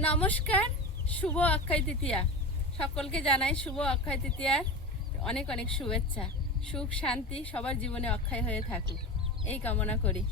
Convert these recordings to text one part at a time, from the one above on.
নমস্কার, শুভ অক্ষয় তৃতীয়া। সকলকে জানাই শুভ অক্ষয় তৃতীয়ার অনেক অনেক শুভেচ্ছা। সুখ শান্তি সবার জীবনে অক্ষয় হয়ে থাকুক এই কামনা করি।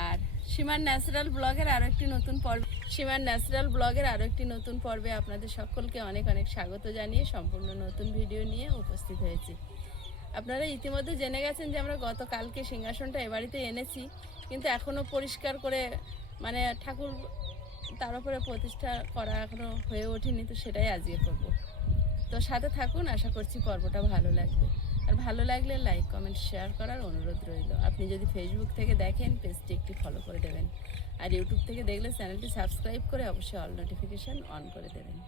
আর সীমার ন্যাচারাল ব্লগের আরও একটি নতুন পর্বে আপনাদের সকলকে অনেক অনেক স্বাগত জানিয়ে সম্পূর্ণ নতুন ভিডিও নিয়ে উপস্থিত হয়েছি। আপনারা ইতিমধ্যে জেনে গেছেন যে আমরা গতকালকে সিংহাসনটা এ বাড়িতে এনেছি, কিন্তু এখনও পরিষ্কার করে ঠাকুর তার উপরে প্রতিষ্ঠা করা এখনও হয়ে ওঠেনি, তো সেটাই আজকে করব। তো সাথে থাকুন, আশা করছি পর্বটা ভালো লাগবে। আর ভালো লাগলে লাইক কমেন্ট শেয়ার করার অনুরোধ রইল। আপনি যদি ফেসবুক থেকে দেখেন পেজটি একটি ফলো করে দেবেন, আর ইউটিউব থেকে দেখলে চ্যানেলটি সাবস্ক্রাইব করে অবশ্যই অল নোটিফিকেশান অন করে দেবেন।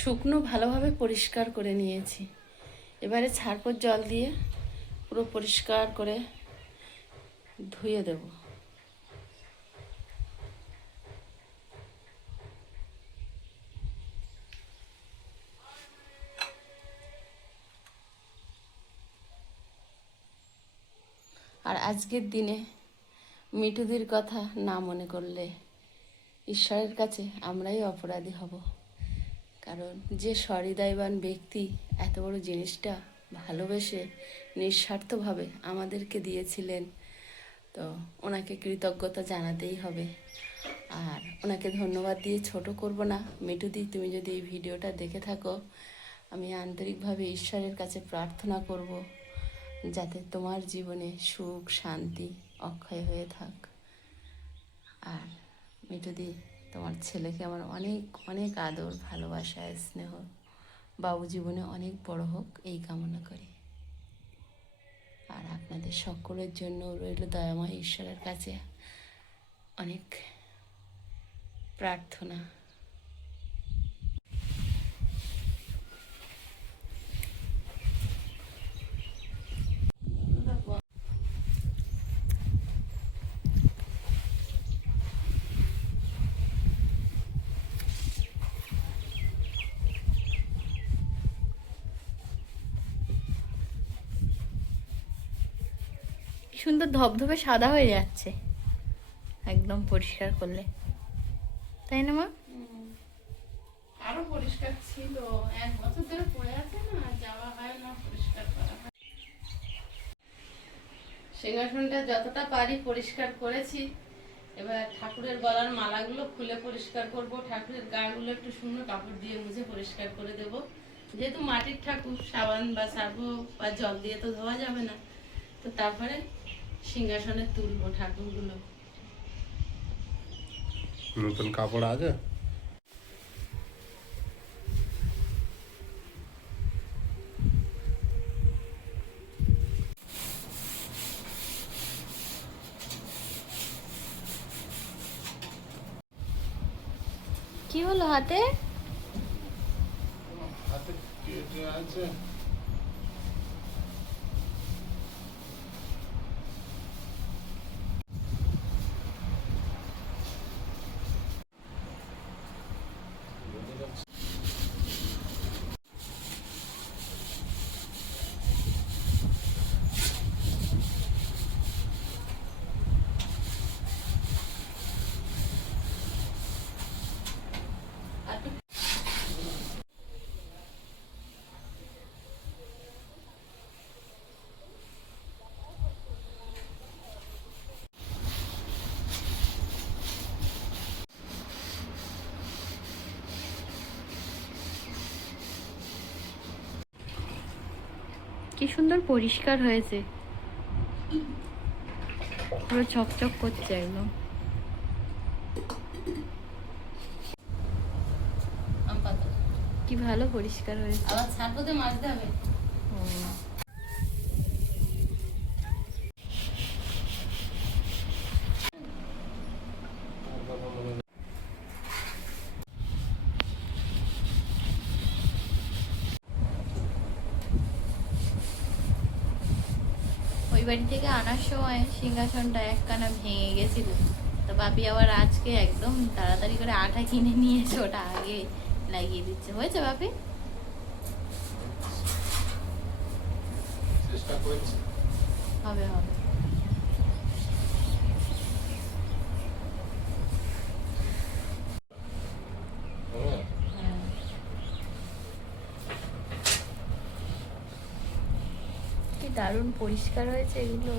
শুকনো ভালোভাবে পরিষ্কার করে নিয়েছি। এবারে ছারপোর জল দিয়ে পুরো পরিষ্কার করে ধুয়ে দেব। আর আজকের দিনে মিঠুদির কথা না মনে করলে ঈশ্বরের কাছে আমরাই অপরাধী হব। কারণ যে সহৃদয়বান ব্যক্তি এত বড় জিনিসটা ভালোবেসে নিঃস্বার্থভাবে আমাদেরকে দিয়েছিলেন, তো ওনাকে কৃতজ্ঞতা জানাতেই হবে। আর ওনাকে ধন্যবাদ দিয়ে ছোট করব না। মিঠুদি, তুমি যদি এই ভিডিওটা দেখে থাকো, আমি আন্তরিকভাবে ঈশ্বরের কাছে প্রার্থনা করব যাতে তোমার জীবনে সুখ শান্তি অক্ষয় হয়ে থাক। আর মিঠুদি, তোমার ছেলেকে আমার অনেক অনেক আদর ভালোবাসা স্নেহ। বাবু জীবনে অনেক বড় হোক এই কামনা করি। আর আপনাদের সকলের জন্য রইল দয়াময় ঈশ্বরের কাছে অনেক প্রার্থনা। সুন্দর ধবধবে সাদা হয়ে যাচ্ছে একদম পরিষ্কার করলে, তাই না মা? আরো পরিষ্কার ছিল, 1 বছর ধরে পড়ে আছে না, যাওয়া হয় না, পরিষ্কার করা হয়। সিংহাসনটা যতটা পারি পরিষ্কার করেছি। এবার ঠাকুরের গলার মালাগুলো খুলে পরিষ্কার করব। ঠাকুরের গাগুলো একটু শুকনো কাপড় দিয়ে মুছে পরিষ্কার করে দেব। যেহেতু মাটির ঠাকুর, সাবান বা সার্ফ বা জল দিয়ে তো ধোয়া যাবে না, তো তারপরে সিংহাসনে তুলবো ঠাকুরগুলো। নতুন কাপড় আছে? কি হলো হাতে? হাতে কেটে আছে। কি সুন্দর পরিষ্কার হয়েছে, পুরো চকচক করছে একদম। কি ভালো পরিষ্কার হয়েছে। আবার ছাড়পোতে মাজতে হবে। ওই বাড়ি থেকে আনার সময় সিংহাসনটা একখানা ভেঙে গেছিল, তো বাপি আবার আজকে একদম তাড়াতাড়ি করে আঠা কিনে নিয়ে এসে ওটা আগে লাগিয়ে দিচ্ছে। হয়েছে বাপি? চেষ্টা করছি। হবে হবে। হ্যাঁ। হ্যাঁ। কি দারুণ পরিষ্কার হয়েছে এগুলো।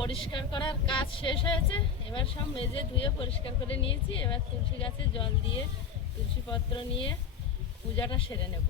পরিষ্কার করার কাজ শেষ হয়েছে, এবার সব মেজে ধুয়ে পরিষ্কার করে নিয়েছি। এবার তুলসী গাছে জল দিয়ে তুলসী পত্র নিয়ে পূজাটা সেরে নেব।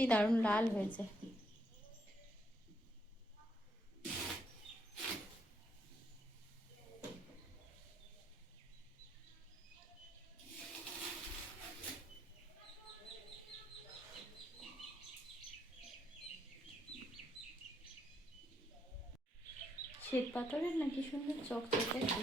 কি দারুণ লাল হয়েছে। শ্বেত পাথরের নাকি সুন্দর চকচকে কি।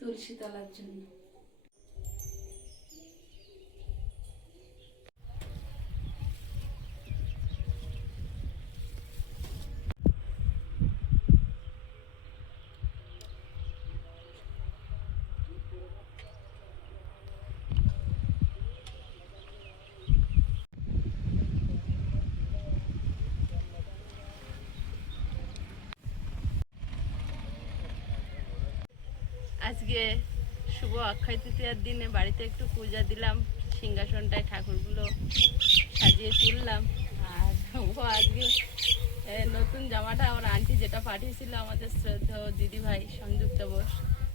তুলসী তলার জন্য। আজকে শুভ অক্ষয় তৃতীয়ার দিনে বাড়িতে একটু পূজা দিলাম, সিংহাসনটায় ঠাকুরগুলো সাজিয়ে তুললাম। আর ও আজকে নতুন জামাটা ওর আন্টি যেটা পাঠিয়েছিল আমাদের শ্রদ্ধেয় দিদিভাই সংযুক্ত বোস,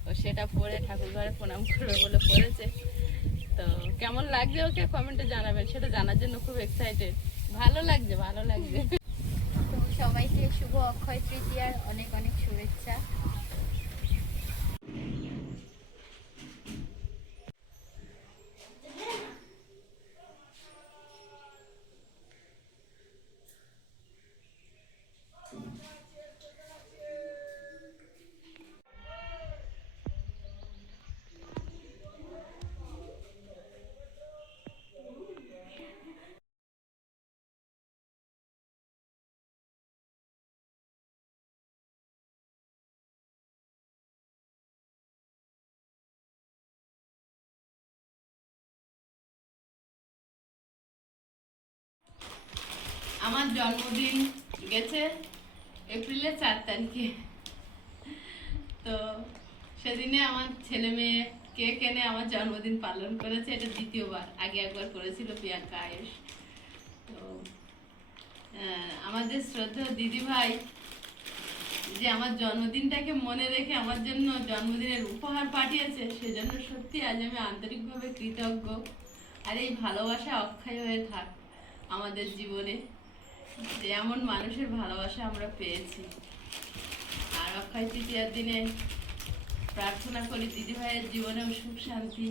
ও সেটা পরে ঠাকুর ঘরে প্রণাম করবে বলে পড়েছে। তো কেমন লাগছে ওকে কমেন্টে জানাবেন, সেটা জানার জন্য খুব এক্সাইটেড। ভালো লাগছে, ভালো লাগছে। তো সবাইকে শুভ অক্ষয় তৃতীয়ার অনেক অনেক শুভেচ্ছা। আমার জন্মদিন গেছে এপ্রিলের 4 তারিখে। তো সেদিনে আমার ছেলে মেয়ে কেক এনে আমার জন্মদিন পালন করেছে। এটা দ্বিতীয়বার, আগে একবার করেছিল প্রিয়াঙ্কা আয়েশ। তো আমাদের শ্রদ্ধেয় দিদিভাই যে আমার জন্মদিনটাকে মনে রেখে আমার জন্য জন্মদিনের উপহার পাঠিয়েছে, সেজন্য সত্যি আজ আমি আন্তরিকভাবে কৃতজ্ঞ। আর এই ভালোবাসা অক্ষয় হয়ে থাক আমাদের জীবনে, যে এমন মানুষের ভালোবাসা আমরা পেয়েছি। আর অক্ষয় তৃতীয়ার দিনে প্রার্থনা করি দিদিভাইয়ের জীবনেও সুখ শান্তি,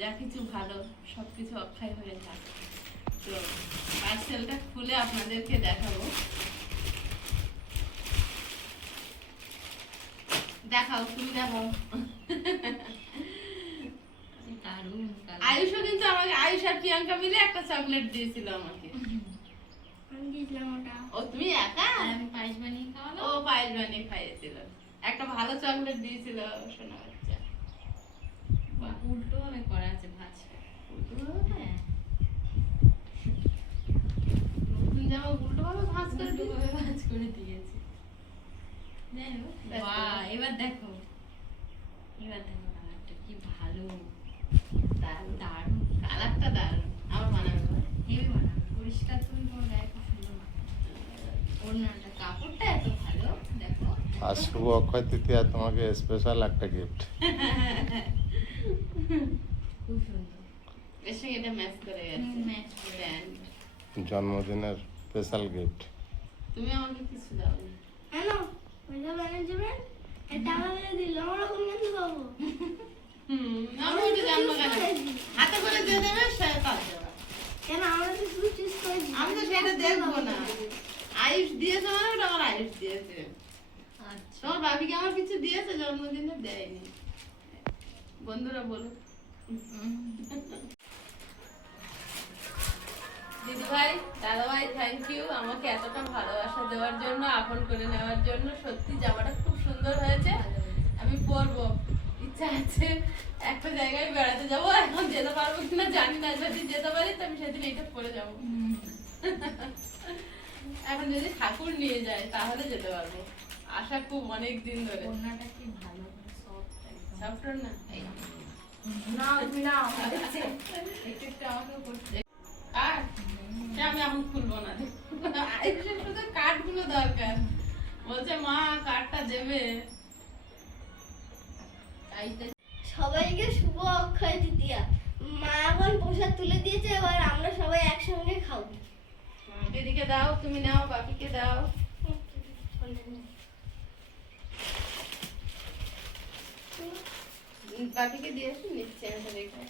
যা কিছু ভালো সব কিছু অক্ষয় হয়ে থাক। তো পার্সেলটা খুলে আপনাদেরকে দেখাবো। দেখাও, তুমি দেখাও। দারুণ কালার। আয়ুষও কিন্তু আমাকে, আয়ুষ আর প্রিয়াঙ্কা মিলে একটা চকলেট দিয়েছিল আমাকে। আমি দিয়েছিলাম ওটা। ও তুমি একা? আর আমি পায়েস বানিয়ে খাওয়ালাম। ও পায়েস বানিয়ে খাইয়েছিল, একটা ভালো চকলেট দিয়েছিল সোনা বাচ্চা। বাহ, উল্টো ভাবে করা আছে ভাঁজটা। হ্যাঁ, নতুন জামা উল্টো ভাবে ভাঁজ করে উল্টো দিল। ভাবে ভাঁজ করে দিয়েছে। যাই হোক, দেখো। বাহ, এবার দেখো কালারটা কি ভালো, দারুণ, দারুণ কালারটা দারুণ, আমার মানাবে ভালো। হেভি বানানো, পরিষ্কার তুমি তোমার গায়ে খুব সুন্দর মানাবে। ওড়নাটা, কাপড়টা এত ভালো, দেখো আজ শুভ অক্ষয় তৃতীয়া, তোমাকে স্পেশাল একটা গিফট। খুব সুন্দর। এর সঙ্গে এটা ম্যাচ করে গেছে, ম্যাচ করে। প্যান্ট। জন্মদিনের স্পেশাল গিফট। তুমি আমাকে কিছু দাওনি। হ্যালো, ওইটা ম্যানেজমেন্ট এটা আমাদের দিল, আমরা কোন কিছু পাবো? আমি তো জানবো কেন, হাতে করে দিয়ে দেবে সে কাজ দেবে। কেন আমরা তো শুধু চুজ করেছি। আমি তো সেটা দেখবো না। আয়ুষ দিয়েছে মানে ওটা আমার আয়ুষ দিয়েছে। আচ্ছা, তোমার ভাবিকে আমার কিছু দিয়েছে জন্মদিনে? দেয়নি। বন্ধুরা বলো। দিদি ভাই, দাদা ভাই, থ্যাংক ইউ আমাকে এতটা ভালোবাসা দেওয়ার জন্য, আপন করে নেওয়ার জন্য। সত্যি জামাটা খুব সুন্দর হয়েছে, আমি পরবো। ইচ্ছা আছে একটা জায়গায় বেড়াতে যাবো, এখন যেতে পারবো কিনা জানি না, যদি যেতে পারি তো আমি সেদিন এইটা পরে যাবো। এখন যদি ঠাকুর নিয়ে যায় তাহলে যেতে পারবো, আশা খুব অনেক দিন ধরে। ওড়নাটা কি ভালো, সফট একদম। সফটওয়্যার না না, তুমি না। একটু একটু আমাকেও করতে। কার্ড সে আমি এখন খুলবো না। আয়ুষের শুধু কার্ডগুলো দরকার, বলছে মা কার্ডটা দেবে। তাই তো। সবাইকে শুভ অক্ষয় তৃতীয়া। মা এখন প্রসাদ তুলে দিয়েছে, এবার আমরা সবাই একসঙ্গে খাবো। দিদিকে দাও, তুমি নাও, বাপিকে দাও। বাপিকে দিয়েছো, নিচ্ছে আমি রেখে।